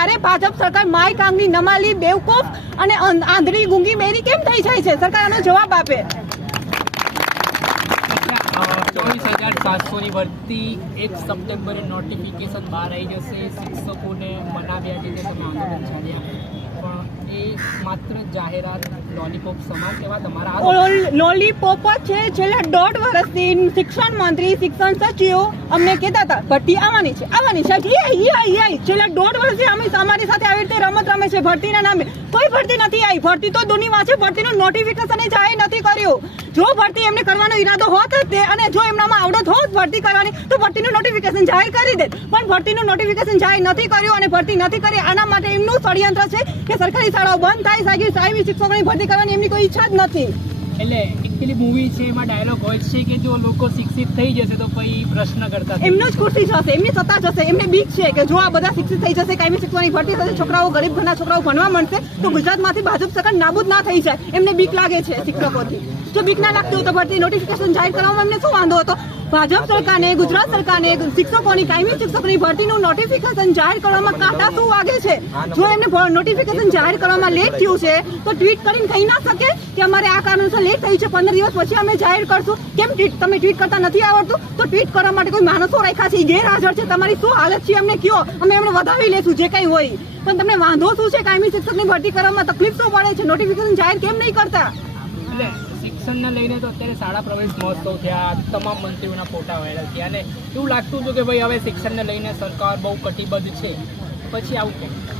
ત્યારે ભાજપ સરકાર માય કાંગની નમાલી, બેવકૂફ અને આંધળી ગુંગી બેરી કેમ થઈ જાય છે? સરકાર આનો જવાબ આપે. ચોવીસ હજાર સાતસોની ભરતી એક સપ્ટેમ્બરે નોટિફિકેશન બહાર આવી જશે. શિક્ષકોને મનાવ્યા કે તમે આંદોલન છાડ્યા લોલીપોપ સમાન છે. છેલ્લા દોઢ વર્ષથી શિક્ષણ મંત્રી, શિક્ષણ સચિવો અમને કહેતા હતા, ભરતી આવવાની છે આવવાની છે. છેલ્લા દોઢ વર્ષથી સાથે આવી રીતે રમત રમે છે, ભરતીના નામે. કોઈ ભરતી નથી આવી. ભરતી તો દુનિયામાં છે ભરતીનું નોટિફિકેશન જાહેર નથી કર્યું. જો ભરતી એમને કરવાનો ઈરાદો હોત તે, અને જો એમનામાં આવડત હોત ભરતી કરવાની, તો ભરતીનું નોટિફિકેશન જાહેર કરી દે પણ ભરતીનું નોટિફિકેશન જાહેર નથી કર્યું અને ભરતી નથી કરી, આના માટે એમનું ષડયંત્ર છે. કે સરકારી શાળાઓ બંધ થાય સાગી સાહેબી શિક્ષકોની ભરતી કરવાની એમની કોઈ ઈચ્છા જ નથી. એટલે એક મૂવી છે એમાં ડાયલોગ હોય છે કે જો લોકો શિક્ષિત થઈ જશે તો પછી પ્રશ્ન કરતા એમનો જ ખુરશી જશે એમની સત્તા જશે એમને બીક છે કે જો આ બધા શિક્ષિત થઈ જશે કાયમી શિક્ષવાની ભરતી થશે છોકરાઓ ગરીબ ઘરના છોકરાઓ ભણવા મળશે તો ગુજરાતમાંથી ભાજપ સરકાર નાબૂદ ના થઈ જાય એમને બીક લાગે છે શિક્ષકોથી. જો બીક ના લાગતી તો ભરતી નોટિફિકેશન જાહેર કરવામાં અમને શું વાંધો હતો? ભાજપ સરકારને, ગુજરાત સરકારને શિક્ષકોની, કાયમી શિક્ષકોની ભરતીનું નોટિફિકેશન જાહેર કરવામાં કાંટા શું વાગે છે? જો એમને નોટિફિકેશન જાહેર કરવામાં લેટ થયું છે, તો ટ્વીટ કરીને કહી ના શકે કે અમારે આ કારણોસર લેટ થઈ છે, પંદર દિવસ પછી અમે જાહેર કરશું. કેમ ટ્વીટ તમે ટ્વીટ કરતા નથી આવડતું? તો ટ્વીટ કરવા માટે કોઈ માણસો રાખ્યા છે ગેરહાજર છે. તમારી શું હાલત છે અમને કયો? અમે એમને વધાવી લેશું, જે કંઈ હોય. પણ તમને વાંધો શું છે? કાયમી શિક્ષકની ભરતી કરવામાં તકલીફ શું પડે છે? નોટિફિકેશન જાહેર કેમ નહીં કરતા? શિક્ષણને લઈને તો અત્યારે શાળા પ્રવેશ મહોત્સવ થયા, તમામ મંત્રીઓના ફોટા વાયરલ થયા અને એવું લાગતું હતું કે ભાઈ હવે શિક્ષણને લઈને સરકાર બહુ કટિબદ્ધ છે. પછી આવું કેમ?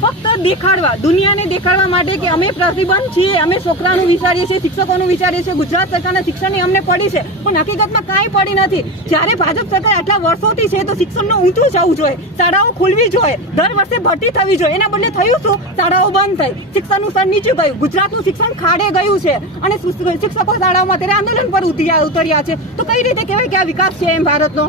ફક્ત દેખાડવા, દુનિયાને દેખાડવા માટે કે અમે પ્રતિબંધ છીએ, અમે છોકરાનું વિચારીએ છીએ, શિક્ષકોનું વિચારીએ છીએ, ગુજરાત સરકારના શિક્ષણની અમને પડી છે, પણ હકીકતમાં કાંઈ પડી નથી. જ્યારે ભાજપ સરકાર આટલા વર્ષોથી છે તો શિક્ષણનું ઊંચું જવું જોઈએ, શાળાઓ ખુલવી જોઈએ, દર વર્ષે ભરતી થવી જોઈએ, એના બદલે થયું શું? શાળાઓ બંધ થઈ, શિક્ષણનું સ્તર નીચું ગયું, ગુજરાતનું શિક્ષણ ખાડે ગયું છે, અને શિક્ષકો શાળાઓમાં ત્યારે આંદોલન પર ઉતર્યા છે. તો કઈ રીતે કહેવાય કે આ વિકાસ છે એમ ભારતનો?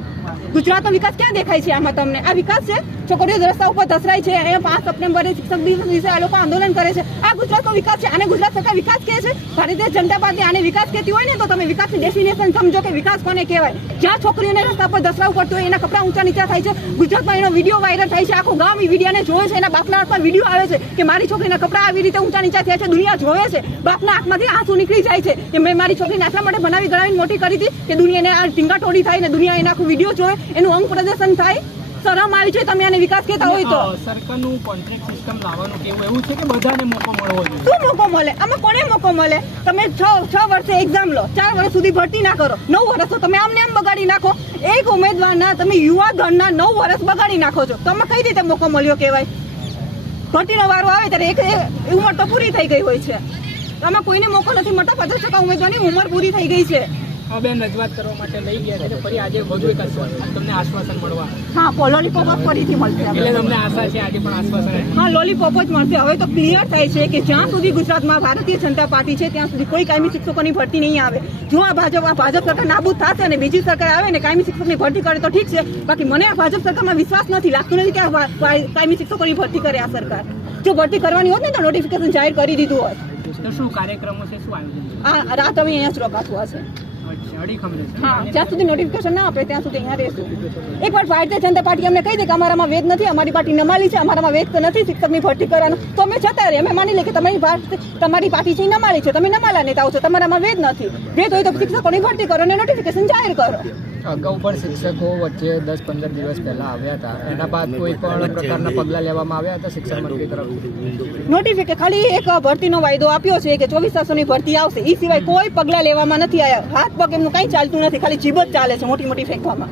ગુજરાતનો વિકાસ ક્યાં દેખાય છે આમાં તમને? આ વિકાસ છે? છોકરીઓ રસ્તા ઉપર ધસરાય છે, અહીંયા પાંચ સપ્ટેમ્બરે શિક્ષક દિવસ દિવસે આ લોકો આંદોલન કરે છે. આ ગુજરાતનો વિકાસ છે આને ગુજરાત સરકાર વિકાસ કહે છે? ભારતીય જનતા પાર્ટી આને વિકાસ કહેતી હોય ને તો તમે વિકાસની ડેફિનેશન સમજો કે વિકાસ કોને કહેવાય? જ્યાં છોકરીઓને રસ્તા પર ધસરાવું પડતું હોય, એના કપડા ઊંચા નીચા થાય છે. ગુજરાતમાં એનો વીડિયો વાયરલ થાય છે. આખું ગામ એ વિડીયોને જોવે છે. એના બાપના હાથમાં વીડિયો આવે છે કે મારી છોકરીના કપડા આવી રીતે ઊંચા નીચા થયા છે. દુનિયા જોવે છે. બાપના આંખમાંથી આંસુ નીકળી જાય છે. કે મેં મારી છોકરીને આટલા માટે બનાવી ગણાવીને મોટી કરી હતી કે દુનિયાને આ ટીંગા ટોળી થાય ને દુનિયા એના આખું વીડિયો જોવે. એનું અંગ પ્રદર્શન થાય? શરમ આવી છે તમે આને વિકાસ કહેતા હોય તો? સરકારનું કોન્ટ્રાક્ટ સિસ્ટમ લાવવાનું કેવું એવું છે કે બધાને મોકો મળવો જોઈએ? શું મોકો મળે? આમાં કોને મોકો મળે? તમે છ છ વર્ષે એક્ઝામ લો ચાર વર્ષ સુધી ભરતી ના કરો નવ વર્ષ તો તમે આમને આમ બગાડી નાખો. એક ઉમેદવારના તમે યુવા ધનના નવ વર્ષ બગાડી નાખો છો. તો આમાં કઈ રીતે મોકો મળ્યો કહેવાય? ભરતીનો વારો આવે ત્યારે એક એક ઉંમર તો પૂરી થઈ ગઈ હોય છે. આમાં કોઈને મોકો નથી મળતો. પચાસ ટકા ઉમેદવારની ઉંમર પૂરી થઈ ગઈ છે. હવે બેન રજૂઆત કરવા માટે લઈ ગયા એટલે ફરી આજે વધુ એક તમને આશ્વાસન મળવા. હા લોલીપોપ જ ફરીથી મળશે એટલે તમને આશા છે આજે પણ આશ્વાસન હા લોલીપોપ જ મળશે. હવે તો ક્લિયર થાય છે કે જ્યાં સુધી ગુજરાતમાં ભારતીય જનતા પાર્ટી છે ત્યાં સુધી કોઈ કાયમી શિક્ષકોની ભરતી નહીં આવે. જો આ ભાજપ આ ભાજપ સરકાર નાબૂદ થશે અને બીજી સરકાર આવે ને કાયમી શિક્ષકની ભરતી કરે તો ઠીક છે. બાકી મને આ ભાજપ સરકારમાં વિશ્વાસ નથી લાગતું નથી કે કાયમી શિક્ષકોની ભરતી કરે આ સરકાર. જો ભરતી કરવાની હોત ને તો નોટિફિકેશન જાહેર કરી દીધું હોત. તો શું કાર્યક્રમો છે શું આયોજન આ રાત અમે અહીંયા જ રોકાતું હશે. જ્યાં સુધી નોટિફિકેશન ના આપે ત્યાં સુધી અહીંયા રહેશું. એક વાર ભારતીય જનતા પાર્ટી અમને કહી દે કે અમારામાં વેદ નથી અમારી પાર્ટી નમાલી છે અમારામાં વેદ તો નથી શિક્ષકની ભરતી કરવાનું. તો અમે જતા રહીએ અમે માની લે કે તમારી તમારી પાર્ટી છે નમાલી છે તમે નમાલા નેતાઓ છો તમારામાં વેદ નથી. વેદ હોય તો શિક્ષકોની ભરતી કરો અને નોટિફિકેશન જાહેર કરો. અગાઉ પણ શિક્ષકો વચ્ચે દસ પંદર દિવસ પહેલા આવ્યા હતા. એના બાદ કોઈ પણ પ્રકારના પગલાં લેવામાં આવ્યા હતા શિક્ષણ મંત્રી તરફથી? નોટિફિકેશન ખાલી એક ભરતીનો વાયદો આપ્યો છે કે ચોવીસ તાસોની ભરતી આવશે. એ સિવાય કોઈ પગલાં લેવામાં નથી આવ્યા. હાથ પગ એમનું કંઈ ચાલતું નથી. ખાલી જીભ જ ચાલે છે મોટી મોટી ફેંકવામાં.